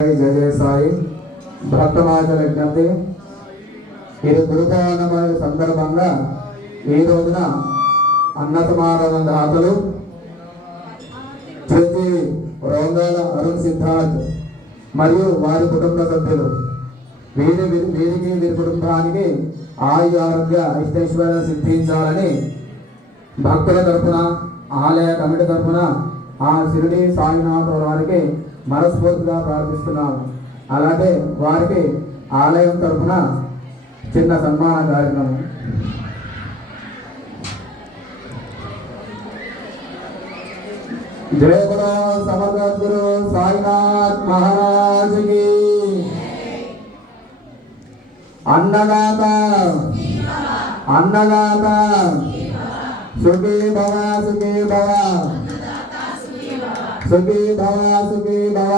జయ జయ సాయి భక్తమాజ విజ్ఞప్తి. ఇది గురుపౌర్ణమి సందర్భంగా ఈ రోజున అన్న సమారాధన దాతలు చిరంజీవి రోగాల అరుణ్ సిద్ధార్థ్ మరియు వారి కుటుంబ సభ్యులు వీరి కుటుంబానికి ఆయు ఆరోగ్య ఐష్టైశ్వర్యం సిద్ధించాలని భక్తుల తరఫున ఆలయ కమిటీ తరఫున ఆ షిరిడి సాయినాథ్ వారికి మనస్ఫూర్తిగా ప్రార్థిస్తున్నాము. అలాగే వారికి ఆలయం తరఫున చిన్న సన్మాన కార్యక్రమం. జయ గురు సమర్థ గురు సాయినాథ్ మహారాజ్ కి. అన్నదాత అన్నదాత సుఖీ భవ సుఖీ భవ సుఖీ భవ సుఖీ భవ.